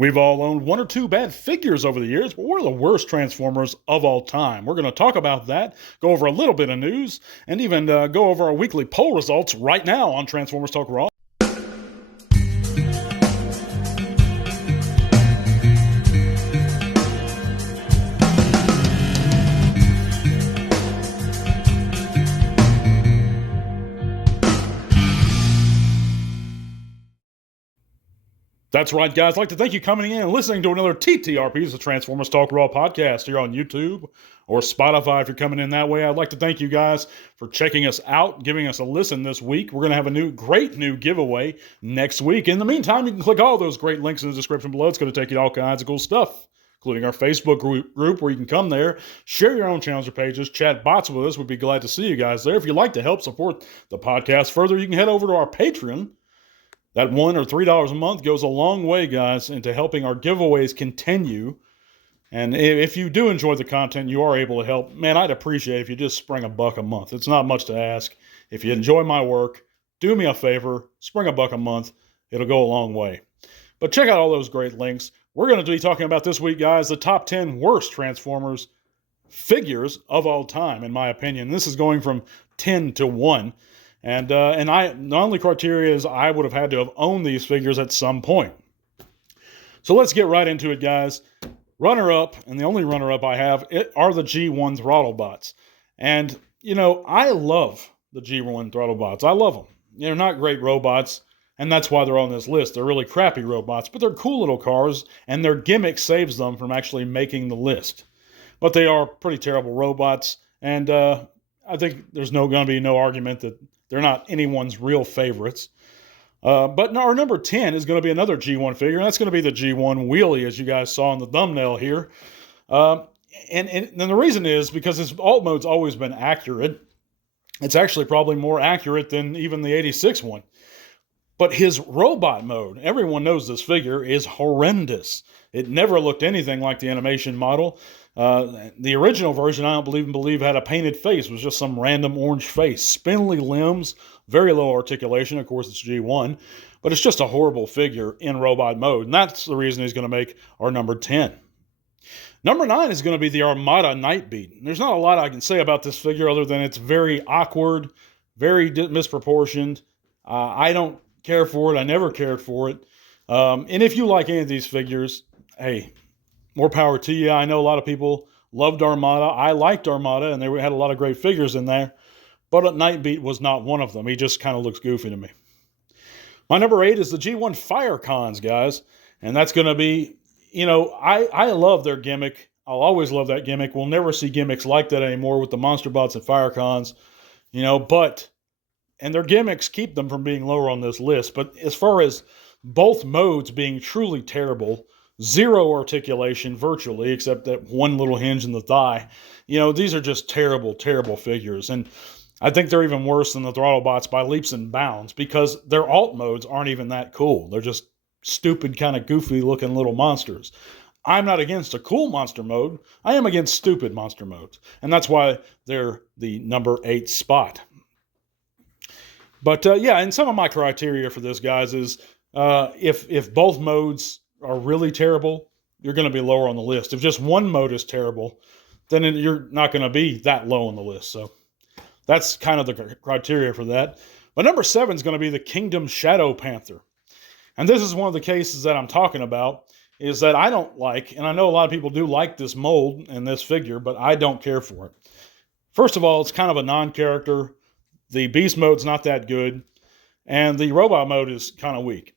We've all owned one or two bad figures over the years, but we're the worst Transformers of all time. We're going to talk about that, go over a little bit of news, and even go over our weekly poll results right now on Transformers Talk Raw. That's right, guys. I'd like to thank you coming in and listening to another TTRP's, the Transformers Talk Raw podcast here on YouTube or Spotify if you're coming in that way. I'd like to thank you guys for checking us out, giving us a listen this week. We're going to have a great new giveaway next week. In the meantime, you can click all those great links in the description below. It's going to take you to all kinds of cool stuff, including our Facebook group where you can come there, share your own channels or pages, chat bots with us. We'd be glad to see you guys there. If you'd like to help support the podcast further, you can head over to our Patreon. That $1 or $3 a month goes a long way, guys, into helping our giveaways continue. And if you do enjoy the content, you are able to help. Man, I'd appreciate if you just spring $1 a month. It's not much to ask. If you enjoy my work, do me a favor, spring $1 a month. It'll go a long way. But check out all those great links. We're going to be talking about this week, guys, the top 10 worst Transformers figures of all time, in my opinion. This is going from 10 to 1. And the only criteria is I would have had to have owned these figures at some point. So let's get right into it, guys. Runner-up, and the only runner-up I have, are the G1 throttle bots. And, you know, I love the G1 throttle bots. I love them. They're not great robots, and that's why they're on this list. They're really crappy robots, but they're cool little cars, and their gimmick saves them from actually making the list. But they are pretty terrible robots, and I think there's going to be no argument that they're not anyone's real favorites. But our number 10 is going to be another G1 figure, and that's going to be the G1 Wheelie, as you guys saw in the thumbnail here. And the reason is because his alt mode's always been accurate. It's actually probably more accurate than even the 86 one. But his robot mode, everyone knows this figure, is horrendous. It never looked anything like the animation model. The original version, I don't believe had a painted face. It was just some random orange face. Spindly limbs, very low articulation. Of course, it's G1. But it's just a horrible figure in robot mode. And that's the reason he's going to make our number 10. Number 9 is going to be the Armada Nightbeat. There's not a lot I can say about this figure other than it's very awkward, very misproportioned. I don't care for it. I never cared for it. And if you like any of these figures, hey, more power to you. I know a lot of people loved Armada. I liked Armada, and they had a lot of great figures in there. But Nightbeat was not one of them. He just kind of looks goofy to me. My number 8 is the G1 Firecons, guys. And that's going to be, you know, I love their gimmick. I'll always love that gimmick. We'll never see gimmicks like that anymore with the Monster Bots and Firecons. You know, and their gimmicks keep them from being lower on this list. But as far as both modes being truly terrible, zero articulation virtually, except that one little hinge in the thigh. You know, these are just terrible, terrible figures. And I think they're even worse than the throttle bots by leaps and bounds because their alt modes aren't even that cool. They're just stupid, kind of goofy looking little monsters. I'm not against a cool monster mode. I am against stupid monster modes. And that's why they're the number 8 spot. But yeah, and some of my criteria for this, guys, is if both modes are really terrible, you're going to be lower on the list. If just one mode is terrible, then you're not going to be that low on the list. So that's kind of the criteria for that. But number 7 is going to be the Kingdom Shadow Panther. And this is one of the cases that I'm talking about, is that I don't like, and I know a lot of people do like this mold and this figure, but I don't care for it. First of all, it's kind of a non-character. The beast mode's not that good. And the robot mode is kind of weak.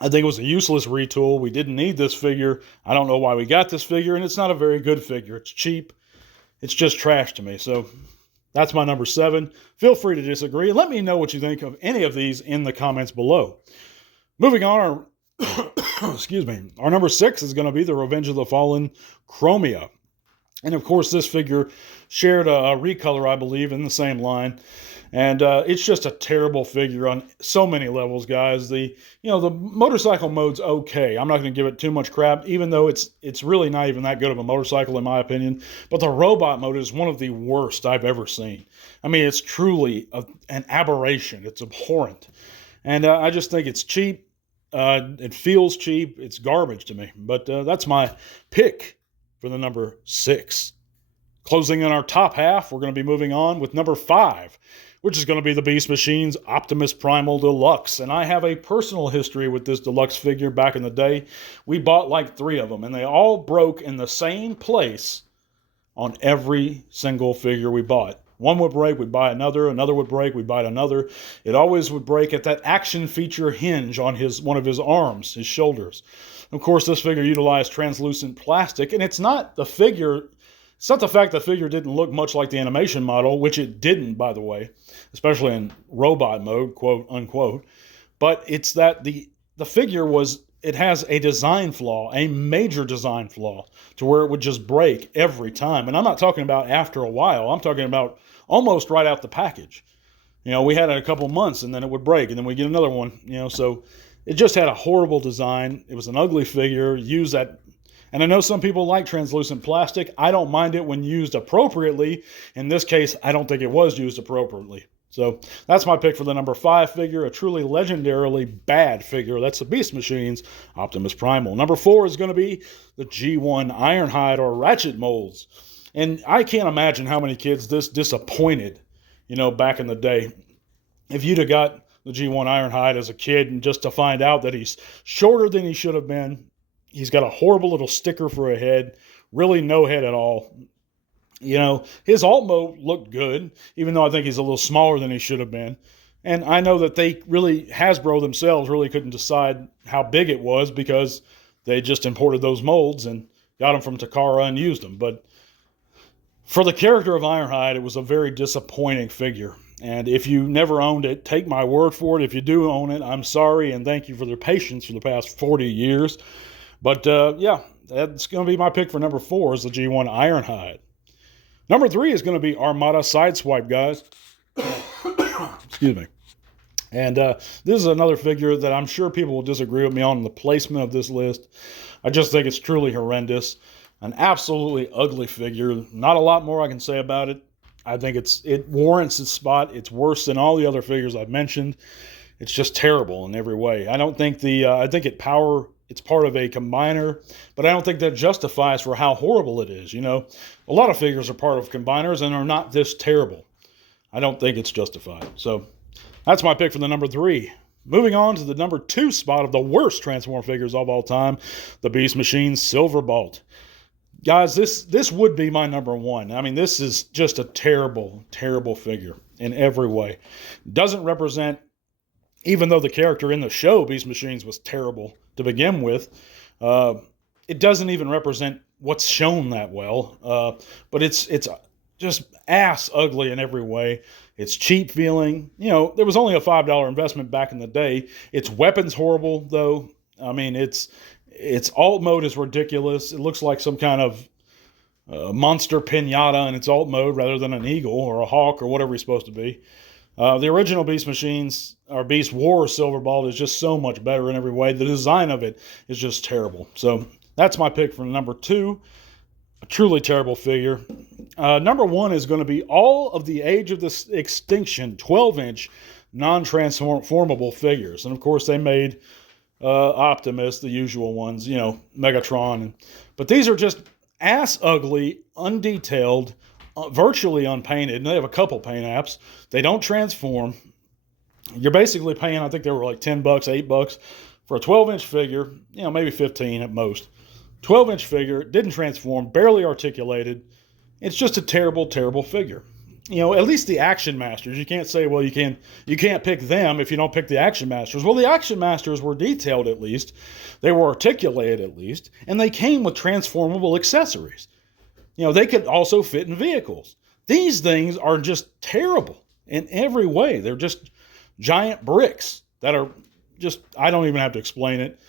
I think it was a useless retool. We didn't need this figure. I don't know why we got this figure, and it's not a very good figure. It's cheap. It's just trash to me. So that's my number 7. Feel free to disagree. Let me know what you think of any of these in the comments below. Moving on, excuse me, our number 6 is going to be the Revenge of the Fallen Chromia. And of course, this figure shared a recolor, I believe, in the same line. And it's just a terrible figure on so many levels, guys. The motorcycle mode's okay. I'm not going to give it too much crap, even though it's really not even that good of a motorcycle in my opinion. But the robot mode is one of the worst I've ever seen. I mean, it's truly an aberration. It's abhorrent. And I just think it's cheap. It feels cheap. It's garbage to me. But that's my pick for the number 6. Closing in our top half, we're going to be moving on with number 5, which is going to be the Beast Machines Optimus Primal Deluxe. And I have a personal history with this deluxe figure back in the day. We bought like 3 of them, and they all broke in the same place on every single figure we bought. One would break, we'd buy another. Another would break, we'd buy another. It always would break at that action feature hinge on one of his arms, his shoulders. Of course, this figure utilized translucent plastic, and it's not the fact the figure didn't look much like the animation model, which it didn't, by the way, especially in robot mode, quote unquote. But it's that the figure it has a design flaw, a major design flaw, to where it would just break every time. And I'm not talking about after a while. I'm talking about almost right out the package. We had it a couple months, and then it would break, and then we get another one. So it just had a horrible design. It was an ugly figure. And I know some people like translucent plastic. I don't mind it when used appropriately. In this case, I don't think it was used appropriately. So that's my pick for the number 5 figure, a truly legendarily bad figure. That's the Beast Machines Optimus Primal. Number 4 is going to be the G1 Ironhide or Ratchet molds. And I can't imagine how many kids this disappointed, back in the day. If you'd have got the G1 Ironhide as a kid and just to find out that he's shorter than he should have been, he's got a horrible little sticker for a head, really no head at all. His alt mode looked good, even though I think he's a little smaller than he should have been. And I know that Hasbro themselves really couldn't decide how big it was because they just imported those molds and got them from Takara and used them. But for the character of Ironhide, it was a very disappointing figure. And if you never owned it, take my word for it. If you do own it, I'm sorry, and thank you for their patience for the past 40 years. But that's going to be my pick for number 4 is the G1 Ironhide. Number 3 is going to be Armada Sideswipe, guys. Excuse me. And this is another figure that I'm sure people will disagree with me on the placement of this list. I just think it's truly horrendous. An absolutely ugly figure. Not a lot more I can say about it. I think it warrants its spot. It's worse than all the other figures I've mentioned. It's just terrible in every way. I don't think it's part of a combiner, but I don't think that justifies for how horrible it is. A lot of figures are part of combiners and are not this terrible. I don't think it's justified. So that's my pick for the number 3. Moving on to the number 2 spot of the worst Transform figures of all time, the Beast Machines Silverbolt. Guys, this would be my number 1. I mean, this is just a terrible, terrible figure in every way. Doesn't represent, even though the character in the show, Beast Machines, was terrible to begin with, it doesn't even represent what's shown that well. But it's just ass ugly in every way. It's cheap feeling. There was only a $5 investment back in the day. Its weapon's horrible, though. I mean, its alt mode is ridiculous. It looks like some kind of monster pinata in its alt mode rather than an eagle or a hawk or whatever he's supposed to be. The original Beast Machines, or Beast Wars Silverbolt, is just so much better in every way. The design of it is just terrible. So that's my pick for number 2. A truly terrible figure. Number 1 is going to be all of the Age of the Extinction 12-inch non-transformable figures. And of course they made Optimus, the usual ones, Megatron. But these are just ass ugly, undetailed, virtually unpainted, and they have a couple paint apps. They don't transform. You're basically paying, I think they were like $10, $8 for a 12-inch figure, maybe 15 at most. 12-inch figure, didn't transform, barely articulated. It's just a terrible, terrible figure. At least the Action Masters, you can't say, well, you can't pick them if you don't pick the Action Masters. Well, the Action Masters were detailed at least. They were articulated at least, and they came with transformable accessories. They could also fit in vehicles. These things are just terrible in every way. They're just giant bricks that are just, I don't even have to explain it.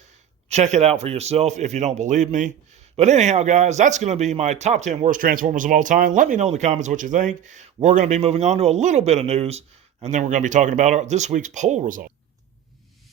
Check it out for yourself if you don't believe me. But anyhow, guys, that's going to be my top 10 worst Transformers of all time. Let me know in the comments what you think. We're going to be moving on to a little bit of news, and then we're going to be talking about this week's poll result.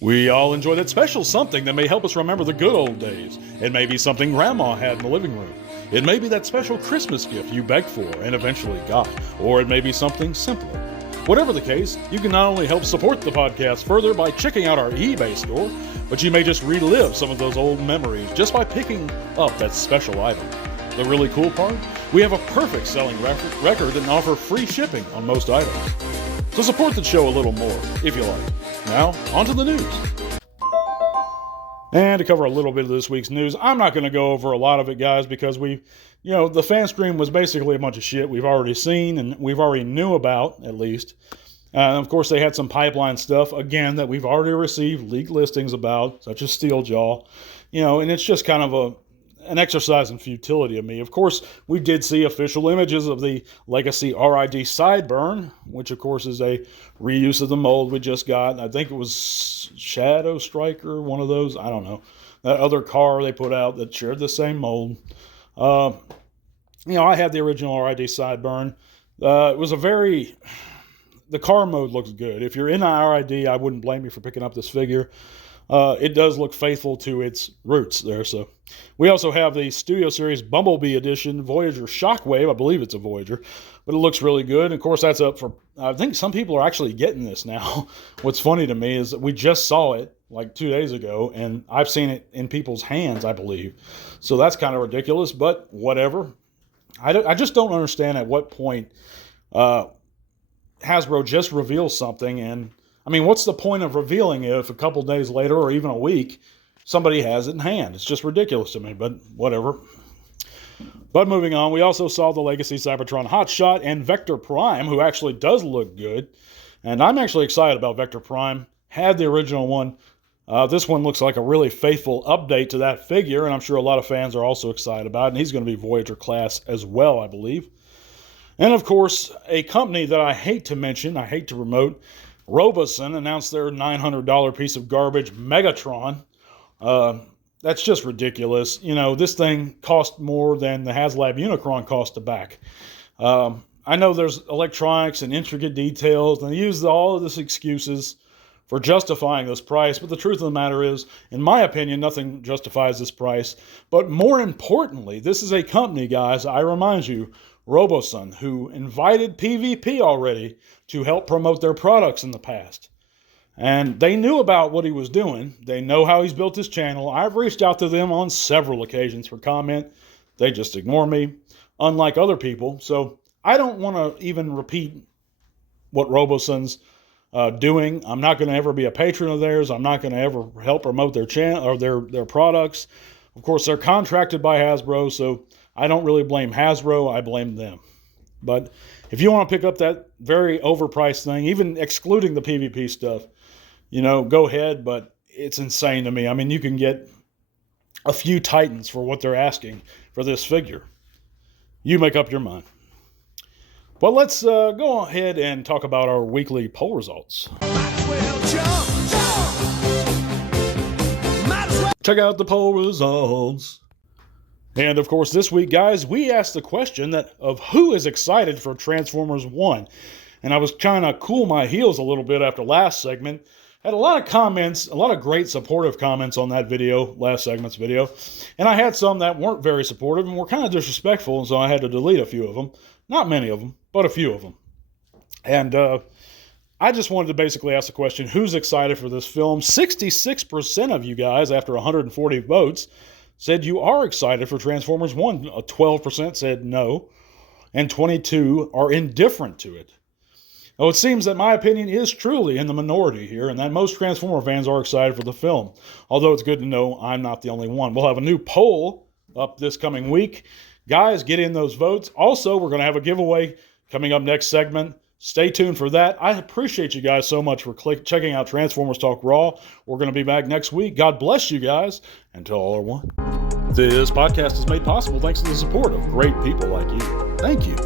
We all enjoy that special something that may help us remember the good old days. It may be something Grandma had in the living room. It may be that special Christmas gift you begged for and eventually got. Or it may be something simpler. Whatever the case, you can not only help support the podcast further by checking out our eBay store, but you may just relive some of those old memories just by picking up that special item. The really cool part? We have a perfect selling record and offer free shipping on most items. So support the show a little more, if you like. Now, on to the news. And to cover a little bit of this week's news, I'm not going to go over a lot of it, guys, because the fan stream was basically a bunch of shit we've already seen and we've already knew about, at least. Of course, they had some pipeline stuff, again, that we've already received leaked listings about, such as Steeljaw, and it's just kind of an exercise in futility of me. Of course, we did see official images of the Legacy RID Sideburn, which, of course, is a reuse of the mold we just got. I think it was Shadow Striker, one of those. I don't know. That other car they put out that shared the same mold. I had the original RID Sideburn. It was the car mode looks good. If you're in RID, I wouldn't blame you for picking up this figure. It does look faithful to its roots there. So we also have the Studio Series Bumblebee Edition Voyager Shockwave. I believe it's a Voyager, but it looks really good. And of course, that's up for, I think some people are actually getting this now. What's funny to me is that we just saw it like 2 days ago, and I've seen it in people's hands, I believe. So that's kind of ridiculous, but whatever. I just don't understand at what point Hasbro just reveals something, and what's the point of revealing it if a couple days later or even a week somebody has it in hand? It's just ridiculous to me, but whatever. But moving on, we also saw the Legacy Cybertron Hotshot and Vector Prime, who actually does look good. And I'm actually excited about Vector Prime. Had the original one. This one looks like a really faithful update to that figure, and I'm sure a lot of fans are also excited about it. And he's going to be Voyager class as well, I believe. And of course, a company that I hate to mention, I hate to promote, Roboson announced their $900 piece of garbage, Megatron. That's just ridiculous. This thing cost more than the HasLab Unicron cost to back. I know there's electronics and intricate details, and they use all of these excuses for justifying this price, but the truth of the matter is, in my opinion, nothing justifies this price. But more importantly, this is a company, guys, I remind you, Roboson, who invited PvP already to help promote their products in the past. And they knew about what he was doing. They know how he's built his channel. I've reached out to them on several occasions for comment. They just ignore me, unlike other people. So I don't want to even repeat what Roboson's doing. I'm not going to ever be a patron of theirs. I'm not going to ever help promote their channel or their products. Of course, they're contracted by Hasbro, so I don't really blame Hasbro. I blame them. But if you want to pick up that very overpriced thing, even excluding the PvP stuff, go ahead, but it's insane to me. You can get a few Titans for what they're asking for this figure. You make up your mind. Well, let's go ahead and talk about our weekly poll results. Check out the poll results. And of course, this week, guys, we asked the question of who is excited for Transformers 1. And I was trying to cool my heels a little bit after last segment. Had a lot of comments, a lot of great supportive comments on that video, last segment's video. And I had some that weren't very supportive and were kind of disrespectful, and so I had to delete a few of them. Not many of them, but a few of them. And I just wanted to basically ask the question, who's excited for this film? 66% of you guys, after 140 votes, said you are excited for Transformers 1. 12% said no, and 22% are indifferent to it. Now, it seems that my opinion is truly in the minority here, and that most Transformer fans are excited for the film. Although it's good to know I'm not the only one. We'll have a new poll up this coming week. Guys, get in those votes. Also, we're going to have a giveaway coming up next segment. Stay tuned for that. I appreciate you guys so much for checking out Transformers Talk Raw. We're going to be back next week. God bless you guys, and till all are one. This podcast is made possible thanks to the support of great people like you. Thank you.